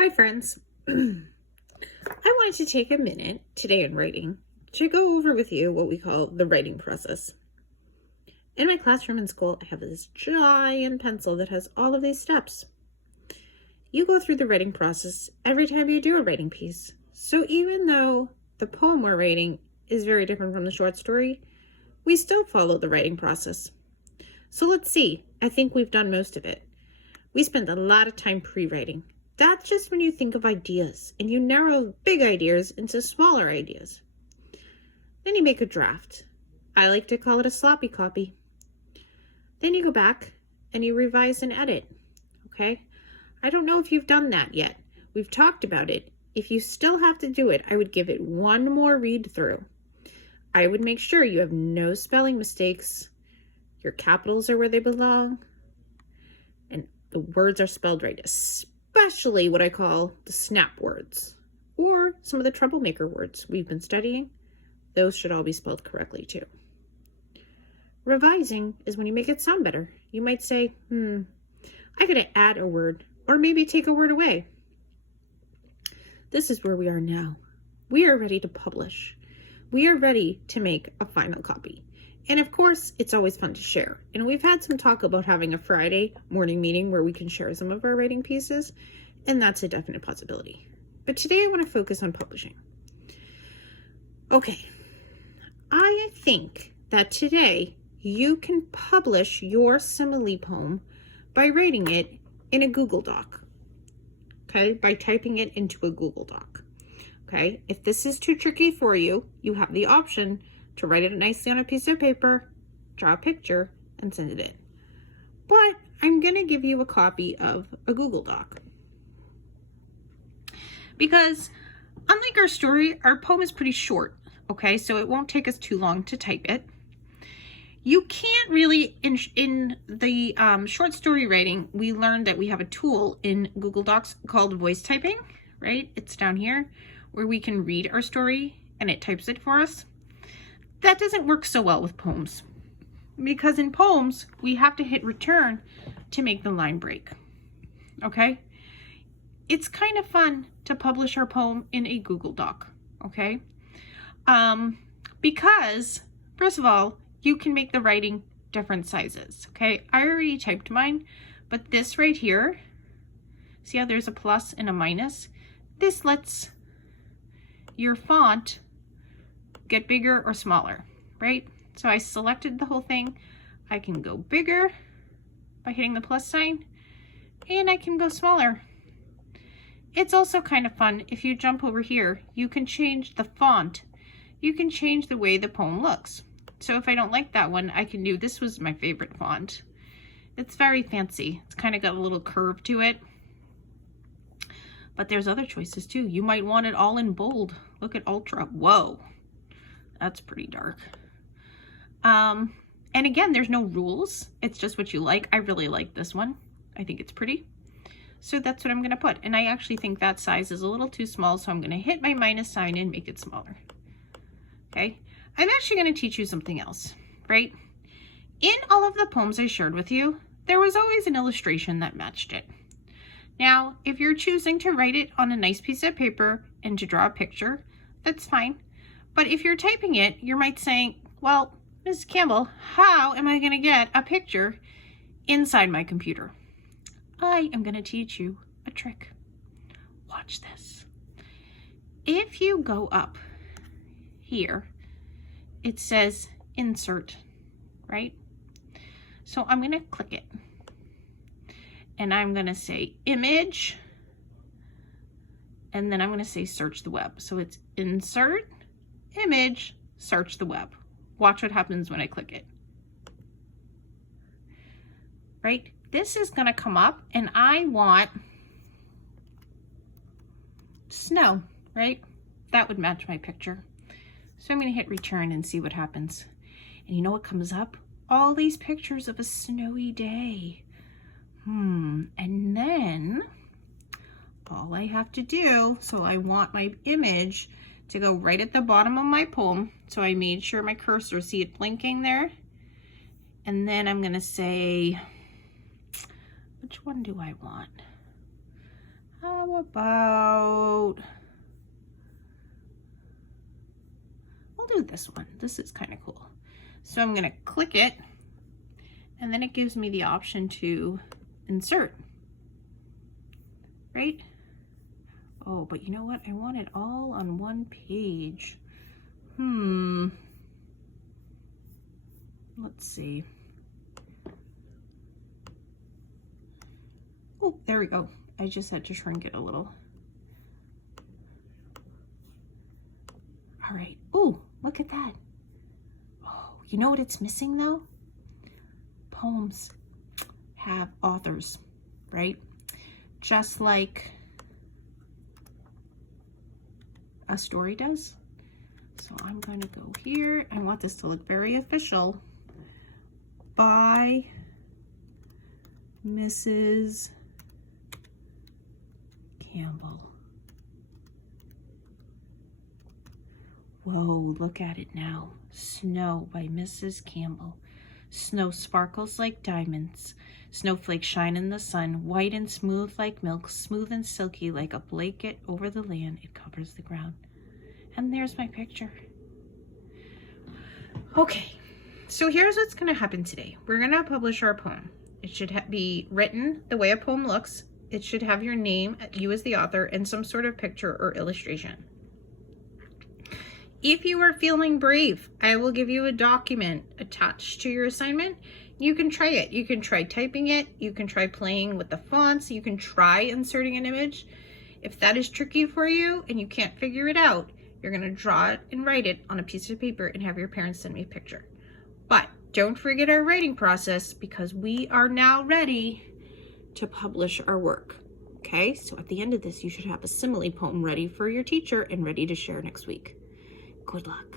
Hi friends. I wanted to take a minute today in writing to go over with you what we call the writing process. In my classroom in school, I have this giant pencil that has all of these steps. You go through the writing process every time you do a writing piece. So even though the poem we're writing is very different from the short story, we still follow the writing process. So let's see. I think we've done most of it. We spend a lot of time pre-writing. That's just when you think of ideas and you narrow big ideas into smaller ideas. Then you make a draft. I like to call it a sloppy copy. Then you go back and you revise and edit. Okay? I don't know if you've done that yet. We've talked about it. If you still have to do it, I would give it one more read through. I would make sure you have no spelling mistakes. Your capitals are where they belong. And the words are spelled right, especially what I call the snap words, or some of the troublemaker words we've been studying. Those should all be spelled correctly too. Revising is when you make it sound better. You might say, I gotta add a word, or maybe take a word away. This is where we are now. We are ready to publish. We are ready to make a final copy. And of course, it's always fun to share. And we've had some talk about having a Friday morning meeting where we can share some of our writing pieces, and that's a definite possibility. But today I want to focus on publishing. Okay, I think that today you can publish your simile poem by writing it in a Google Doc, okay? By typing it into a Google Doc, okay? If this is too tricky for you, you have the option to write it nicely on a piece of paper, draw a picture, and send it in. But I'm gonna give you a copy of a Google Doc. Because unlike our story, our poem is pretty short, okay? So it won't take us too long to type it. You can't really, in the short story writing, we learned that we have a tool in Google Docs called voice typing, right? It's down here where we can read our story and it types it for us. That doesn't work so well with poems, because in poems, we have to hit return to make the line break, okay? It's kind of fun to publish our poem in a Google Doc, okay? Because, first of all, you can make the writing different sizes, okay? I already typed mine, but this right here, see how there's a plus and a minus? This lets your font get bigger or smaller, right? So I selected the whole thing. I can go bigger by hitting the plus sign, and I can go smaller. It's also kind of fun if you jump over here, you can change the font. You can change the way the poem looks. So if I don't like that one, I can do, this was my favorite font. It's very fancy. It's kind of got a little curve to it. But there's other choices too. You might want it all in bold. Look at Ultra. Whoa. That's pretty dark. And again, there's no rules. It's just what you like. I really like this one. I think it's pretty. So that's what I'm going to put. And I actually think that size is a little too small, so I'm going to hit my minus sign and make it smaller. Okay. I'm actually going to teach you something else, right? In all of the poems I shared with you, there was always an illustration that matched it. Now, if you're choosing to write it on a nice piece of paper and to draw a picture, that's fine. But if you're typing it, you might say, well, Ms. Campbell, how am I going to get a picture inside my computer? I am going to teach you a trick. Watch this. If you go up here, it says insert, right? So I'm going to click it. And I'm going to say image. And then I'm going to say search the web. So it's insert, image, search the web. Watch what happens when I click it. Right? This is going to come up and I want snow, right? That would match my picture. So I'm going to hit return and see what happens. And you know what comes up? All these pictures of a snowy day. And then all I have to do, so I want my image to go right at the bottom of my poem. So I made sure my cursor, see it blinking there? And then I'm going to say, which one do I want? How how about, we'll do this one. This is kind of cool. So I'm gonna click it, and then it gives me the option to insert, right? Oh, but you know what? I want it all on one page. Let's see. Oh, there we go. I just had to shrink it a little. All right. Oh, look at that. Oh, you know what it's missing though? Poems have authors, right? Just like a story does. So I'm going to go here. I want this to look very official. By Mrs. Campbell. Whoa, look at it now. Snow by Mrs. Campbell. Snow sparkles like diamonds. Snowflakes shine in the sun, white and smooth like milk, smooth and silky like a blanket over the land. It covers the ground. And there's my picture. Okay, so here's what's going to happen today. We're going to publish our poem. It should be written the way a poem looks. It should have your name, you as the author, and some sort of picture or illustration. If you are feeling brave, I will give you a document attached to your assignment. You can try it. You can try typing it. You can try playing with the fonts. You can try inserting an image. If that is tricky for you and you can't figure it out, you're going to draw it and write it on a piece of paper and have your parents send me a picture. But don't forget our writing process, because we are now ready to publish our work. Okay, so at the end of this, you should have a simile poem ready for your teacher and ready to share next week. Good luck.